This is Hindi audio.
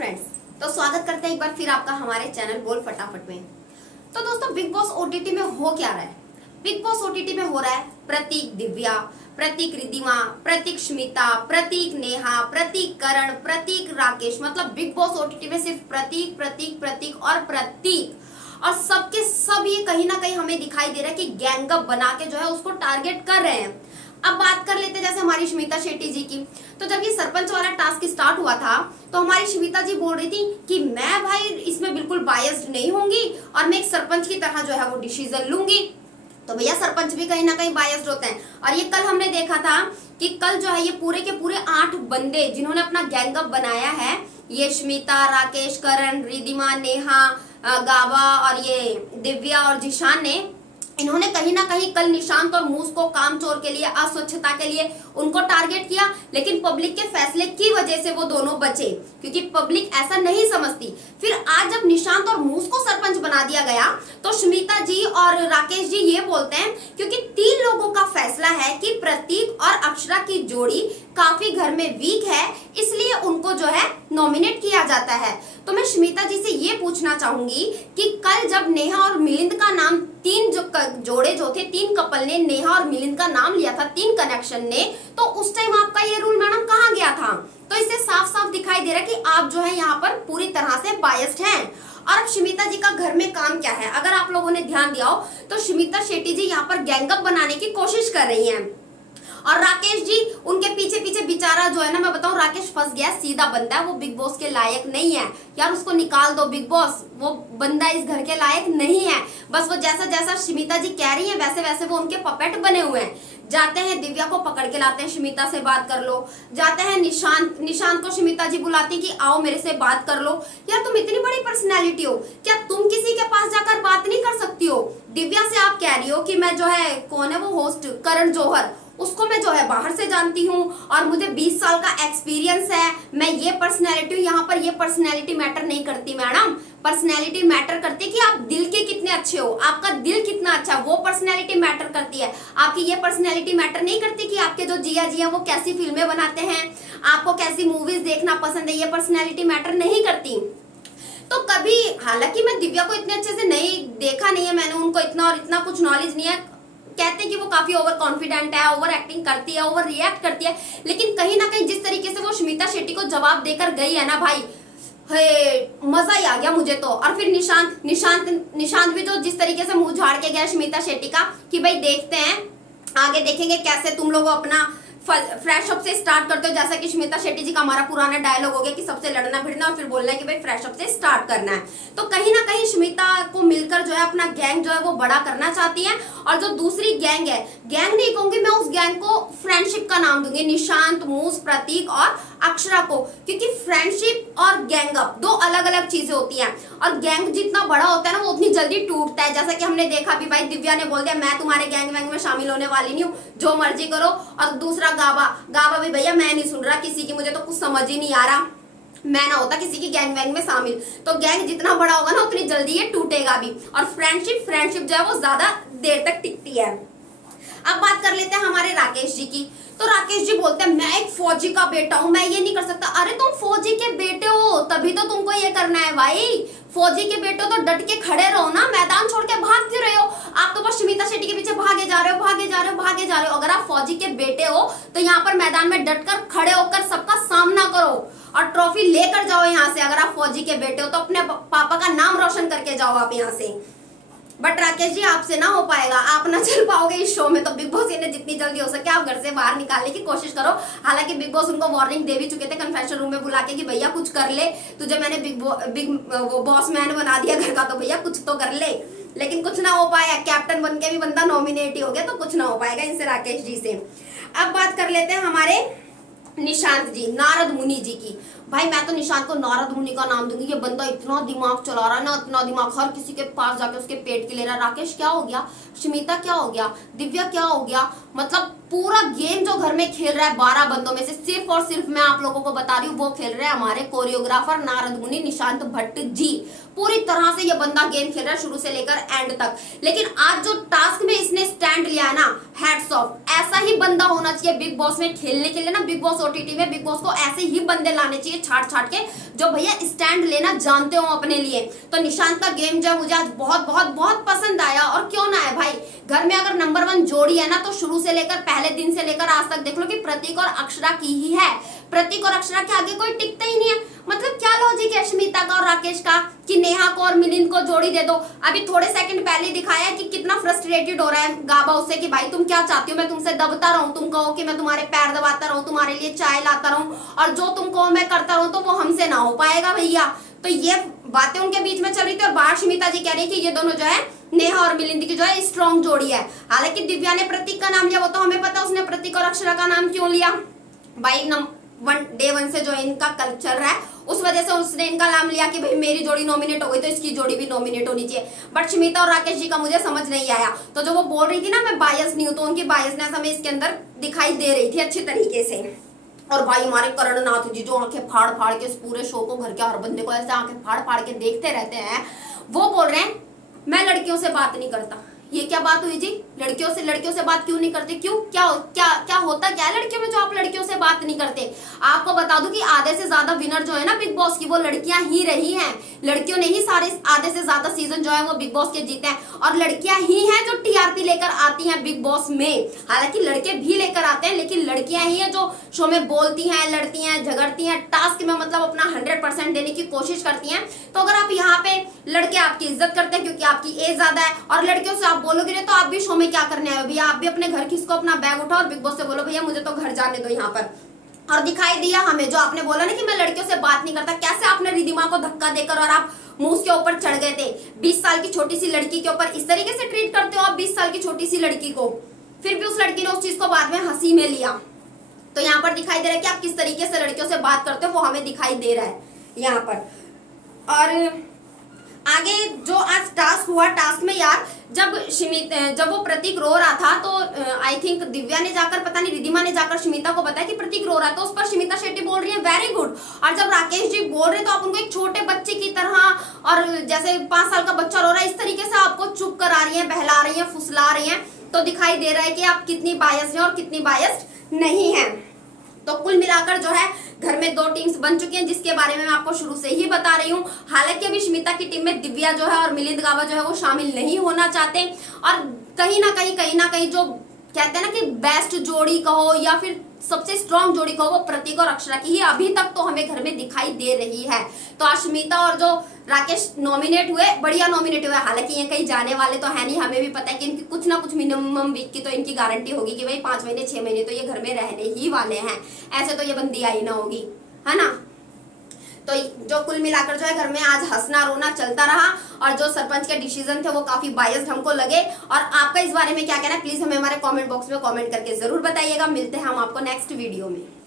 फ्रेंड्स, तो स्वागत करते हैं एक बार फिर आपका हमारे चैनल बोल फटाफट में। तो दोस्तों, बिग बॉस ओटीटी में हो क्या रहा है? बिग बॉस ओटीटी में हो रहा है प्रतीक दिव्या, प्रतीक रिद्धिमा, प्रतीक स्मिता, प्रतीक नेहा, प्रतीक करण, प्रतीक राकेश। मतलब बिग बॉस ओटीटी में सिर्फ प्रतीक प्रतीक प्रतीक और प्रतीक, और सबके सब ये कहीं ना कहीं हमें दिखाई दे रहा है कि गैंगअप बना के जो है उसको टारगेट कर रहे हैं। अब बात कर लेते हैं जैसे हमारी स्मिता शेट्टी जी की। तो जब ये सरपंच वाला टास्क स्टार्ट हुआ था तो हमारी स्मिता जी बोल रही थी कि मैं भाई इसमें बिल्कुल बायस्ड नहीं होंगी और मैं एक सरपंच की तरह जो है वो डिसीजन लूंगी। तो भैया सरपंच भी कहीं ना कहीं बायस्ड होते हैं, और ये कल हमने देखा था कि कल जो है ये पूरे के पूरे 8 बंदे जिन्होंने अपना गैंगअप बनाया है, ये स्मिता, राकेश, करण, रिद्धिमा, नेहा, गावा और ये दिव्या और जिशान ने, इन्होंने कहीं ना कहीं कल निशांत और मूस को कामचोर के लिए, अस्वच्छता के लिए उनको टारगेट किया। लेकिन पब्लिक के फैसले की वजह से वो दोनों बचे, क्योंकि पब्लिक ऐसा नहीं समझती। फिर आज जब निशांत और मूस को सरपंच बना दिया गया तो स्मिता जी और राकेश जी ये बोलते हैं क्योंकि 3 लोगों का फैसला है कि प्रतीक और अक्षरा की जोड़ी काफी घर में वीक है, इसलिए उनको जो है नॉमिनेट किया जाता है। तो मैं स्मिता जी से ये पूछना चाहूंगी कि कल जब नेहा और मिलिंद का नाम, 3 जोड़े जो थे, 3 कपल ने नेहा और मिलिंद का नाम लिया था, 3 कनेक्शन ने, तो उस टाइम आपका ये रूल मैडम कहाँ गया था? तो इससे साफ साफ दिखाई दे रहा है कि आप जो है यहाँ पर पूरी तरह से बायस्ड हैं। और अब स्मिता जी का घर में काम क्या है? अगर आप लोगों ने ध्यान दिया हो तो स्मिता शेट्टी जी यहाँ पर गैंगअप बनाने की कोशिश कर रही हैं, और राकेश जी उनके पीछे पीछे बेचारा जो है ना, मैं बताऊं, राकेश फंस गया, सीधा बंदा है, वो बिग बॉस के लायक नहीं है यार, उसको निकाल दो बिग बॉस, वो बंदा इस घर के लायक नहीं है। बस वो जैसा जैसा स्मिता जी कह रही है वैसे वैसे वो उनके पपेट बने हुए हैं। जाते हैं दिव्या को पकड़ के लाते हैं, स्मिता से बात कर लो। जाते हैं निशांत को स्मिता जी बुलाती कि आओ मेरे से बात कर लो। यार तुम इतनी बड़ी पर्सनैलिटी हो, क्या तुम किसी के पास जाकर बात नहीं कर सकती हो? दिव्या से आप कह रही हो कि मैं जो है, कौन है वो होस्ट, करण जौहर, उसको मैं जो है बाहर से जानती हूँ और मुझे 20 साल का एक्सपीरियंस है, मैं ये पर्सनैलिटी हूँ। यहाँ पर ये पर्सनैलिटी मैटर नहीं करती मैडम, पर्सनैलिटी मैटर करती है कि आप दिल के कितने अच्छे हो, आपका दिल कितना अच्छा, वो पर्सनैलिटी मैटर करती है। आपकी ये पर्सनैलिटी मैटर नहीं करती कि आपके जो जिया जी वो कैसी फिल्में बनाते हैं, आपको कैसी मूवीज देखना पसंद है, ये पर्सनैलिटी मैटर नहीं करती। तो कभी, हालांकि मैं दिव्या को इतने अच्छे से नहीं देखा नहीं है, मैंने उनको इतना और इतना कुछ नॉलेज नहीं है, कहते हैं कि वो काफी ओवर कॉन्फिडेंट है, ओवर एक्टिंग करती है, ओवर रिएक्ट करती है, लेकिन कहीं ना कहीं जिस तरीके से वो स्मिता शेट्टी को जवाब देकर गई है ना भाई, मजा ही आ गया मुझे तो। और फिर निशांत भी जो जिस तरीके से मुंह झाड़ के गया स्मिता शेट्टी का कि भाई देखते हैं, आगे देखेंगे कैसे तुम लोग अपना फ्रेश अप से स्टार्ट करते हो। जैसा कि स्मिता शेट्टी जी का हमारा पुराना डायलॉग हो गया कि सबसे लड़ना भिड़ना और फिर बोलना है कि भाई फ्रेश अप से स्टार्ट करना है। तो कहीं ना कहीं स्मिता को मिलकर जो है अपना गैंग जो है वो बड़ा करना चाहती है। और जो दूसरी गैंग है, गैंग नहीं कहूंगी मैं, उस गैंग को फ्रेंडशिप का नाम दूंगी, निशांत, मूस, प्रतीक और अक्षरा को, क्योंकि फ्रेंडशिप और गैंगअप 2 अलग अलग चीजें होती हैं। और गैंग जितना बड़ा होता है ना वो उतनी जल्दी टूटता है। जैसा कि हमने देखा भी, भाई दिव्या ने बोल दिया मैं तुम्हारे गैंग वैंग में शामिल होने वाली नहीं हूँ, जो मर्जी करो। और दूसरा गावा भी, भैया मैं नहीं सुन रहा किसी की, मुझे तो कुछ समझ ही नहीं आ रहा, मैं ना होता किसी की गैंग वैंग में शामिल। तो गैंग जितना बड़ा होगा ना उतनी जल्दी ये टूटेगा भी। और फ्रेंडशिप जो है वो ज्यादा देर तक टिकती है। अब बात कर लेते हैं हमारे राकेश जी की। तो राकेश जी बोलते हैं मैं एक फौजी का बेटा हूं, मैं ये नहीं कर सकता। अरे तुम फौजी के बेटे हो तभी तो तुमको ये करना है भाई, फौजी के बेटे हो तो डट के खड़े रहो ना, मैदान छोड़ के भाग क्यों रहे हो? आप तो बस स्मिता शेट्टी के पीछे भागे जा रहे हो। अगर आप फौजी के बेटे हो तो यहाँ पर मैदान में डटकर खड़े होकर सबका सामना करो और ट्रॉफी लेकर जाओ यहाँ से। अगर आप फौजी के बेटे हो तो अपने पापा का नाम रोशन करके जाओ आप यहाँ से। बट राकेश जी आपसे ना हो पाएगा, आप ना चल पाओगे इस शो में। तो बिग बॉस ने जितनी जल्दी हो सके आप घर से बाहर निकालने की कोशिश करो। हालांकि बिग बॉस उनको वार्निंग दे भी चुके थे कन्फेशन रूम में बुला के कि भैया कुछ कर ले, तुझे मैंने वो बॉस मैन बना दिया घर का, तो भैया कुछ तो कर ले। लेकिन कुछ ना हो पाया, कैप्टन बन के भी बंदा नॉमिनेट ही हो गया, तो कुछ ना हो पाएगा इनसे, राकेश जी से। अब बात कर लेते हैं हमारे निशांत जी, नारद मुनि जी की। भाई मैं तो निशांत को नारद मुनि का नाम दूंगी, ये बंदा इतना दिमाग चला रहा है ना, इतना दिमाग, हर किसी के पास जाके उसके पेट के ले रहा है। राकेश क्या हो गया, स्मिता क्या हो गया, दिव्या क्या हो गया, मतलब पूरा गेम जो घर में खेल रहा है 12 बंदों में से सिर्फ और सिर्फ मैं आप लोगों को बता रही हूँ, वो खेल रहे हैं हमारे कोरियोग्राफर नारद मुनि निशांत भट्ट जी। पूरी तरह से ये बंदा गेम खेल रहा है शुरू से लेकर एंड तक। लेकिन आज जो टास्क में इसने स्टैंड लिया है ना, हैट्स ऑफ। ऐसा ही बंदा होना चाहिए बिग बॉस में खेलने के लिए ना, बिग बॉस ओटीटी में बिग बॉस को ऐसे ही बंदे लाने चाहिए छाट छाट के, जो भैया स्टैंड लेना जानते हो अपने लिए। तो निशांत का गेम जो मुझे आज बहुत बहुत बहुत पसंद आया। और क्यों ना है भाई, घर में अगर नंबर 1 जोड़ी है ना, तो शुरू से लेकर पहले दिन से लेकर आज तक देख लो कि प्रतीक और अक्षरा की ही है। प्रतीक और अक्षरा के आगे कोई टिकता ही नहीं है। मतलब क्या लॉजिक है स्मिता का और राकेश का कि नेहा को और मिलिंद को जोड़ी दे दो। अभी थोड़े सेकंड पहले दिखाया कि कितना फ्रस्ट्रेटेड हो रहा है गाबा उससे कि भाई तुम क्या चाहती हो, मैं तुमसे दबता रहूं, तुम कहो कि मैं तुम्हारे पैर दबाता रहूं, तुम्हारे लिए चाय लाता रहूं, और जो तुम कहो मैं करता रहूं, तो वो हमसे ना हो पाएगा भैया। तो ये बातें उनके बीच में चल रही थी और बाहर स्मिता जी कह रही है कि ये दोनों जो है नेहा और मिलिंद की जो है स्ट्रॉन्ग जोड़ी है। हालांकि दिव्या ने प्रतीक का नाम लिया, वो तो हमें पता उसने प्रतीक और अक्षरा का नाम क्यों लिया भाई। डे 1 से जो इनका कल चल रहा है उस वजह से उसने इनका नाम लिया कि भाई मेरी जोड़ी नॉमिनेट हो गई तो इसकी जोड़ी भी नॉमिनेट होनी चाहिए। बट स्मिता और राकेश जी का मुझे समझ नहीं आया। तो जो वो बोल रही थी ना मैं बायस नहीं हूं, तो उनकी बायसनेस हमें इसके अंदर दिखाई दे रही थी अच्छी तरीके से। और भाई हमारे करणनाथ जी जो आंखें फाड़ फाड़ के इस पूरे शो को, घर के हर बंदे को ऐसे आंखें फाड़ फाड़ के देखते रहते हैं, वो बोल रहे हैं मैं लड़कियों से बात नहीं करता। ये क्या बात हुई जी? लड़कियों से बात क्यों नहीं करते? क्यों? क्या होता क्या है लड़कियों में जो आप लड़कियों से बात नहीं करते? आपको बता दूं कि आधे से ज्यादा विनर जो है ना बिग बॉस की, वो लड़कियां ही रही हैं। लड़कियों ने ही सारे आधे से ज्यादा सीजन जो है वो बिग बॉस के जीते हैं, और लड़कियां ही हैं जो टीआरपी लेकर आती हैं बिग बॉस में। हालांकि लड़के भी लेकर आते हैं, लेकिन लड़कियां ही हैं जो शो में बोलती हैं, लड़ती हैं, झगड़ती हैं, टास्क में मतलब अपना 100% देने की कोशिश करती हैं। तो अगर आप यहाँ पे लड़के आपकी इज्जत करते हैं क्योंकि आपकी एज ज्यादा है, और लड़कियों से आप बोलोगे नहीं, तो आप भी शो में क्या करने आए हो भैया? आप भी अपने घर किसको अपना बैग उठाओ और बिग बॉस से बोलो भैया मुझे तो घर जाने दो यहाँ पर। और दिखाई दिया हमें जो आपने बोला ना कि मैं लड़कियों से बात नहीं करता, कैसे आपने रिधिमा को धक्का देकर और आप मुंह के ऊपर चढ़ गए थे। 20 साल की छोटी सी लड़की के ऊपर इस तरीके से ट्रीट करते हो आप 20 साल की छोटी सी लड़की को। फिर भी उस लड़की ने उस चीज को बाद में हंसी में लिया। तो यहाँ पर दिखाई दे रहा है कि आप किस तरीके से लड़कियों से बात करते हो, वो हमें दिखाई दे रहा है यहाँ पर। और आगे जो आज टास्क हुआ, टास्क में यार जब वो प्रतीक रो रहा था, तो आई थिंक दिव्या ने जाकर, पता नहीं रिधिमा ने जाकर स्मिता को बताया कि प्रतीक रो रहा है, तो उस पर स्मिता शेट्टी बोल रही है वेरी गुड। और जब राकेश जी बोल रहे तो आप उनको एक छोटे बच्चे की तरह, और जैसे 5 साल का बच्चा रो रहा है इस तरीके से आपको चुप करा रही है, बहला रही है, फुसला रही है। तो दिखाई दे रहा है कि आप कितनी बायस्ड हैं और कितनी बायस्ड नहीं है। तो कुल मिलाकर जो है घर में 2 टीम्स बन चुकी हैं, जिसके बारे में मैं आपको शुरू से ही बता रही हूँ। हालांकि अभी स्मिता की टीम में दिव्या जो है और मिलिंद गाबा जो है वो शामिल नहीं होना चाहते, और कहीं ना कहीं जो कहते हैं ना कि बेस्ट जोड़ी कहो या फिर सबसे स्ट्रॉन्ग जोड़ी कहो, वो प्रतीक और अक्षरा की ही अभी तक तो हमें घर में दिखाई दे रही है। तो आज स्मिता और जो राकेश नॉमिनेट हुए, बढ़िया नॉमिनेट हुए। हालांकि ये कहीं जाने वाले तो है नहीं, हमें भी पता है कि इनकी कुछ ना कुछ मिनिमम वीक की तो इनकी गारंटी होगी कि भाई 5 महीने 6 महीने तो ये घर में रहने ही वाले हैं। ऐसे तो ये बंदी आई ना होगी, है ना। तो जो कुल मिलाकर जो है घर में आज हंसना रोना चलता रहा, और जो सरपंच के डिसीजन थे वो काफी बायस्ड हमको लगे। और आपका इस बारे में क्या कहना है प्लीज हमें हमारे कमेंट बॉक्स में कमेंट करके जरूर बताइएगा। मिलते हैं हम आपको नेक्स्ट वीडियो में।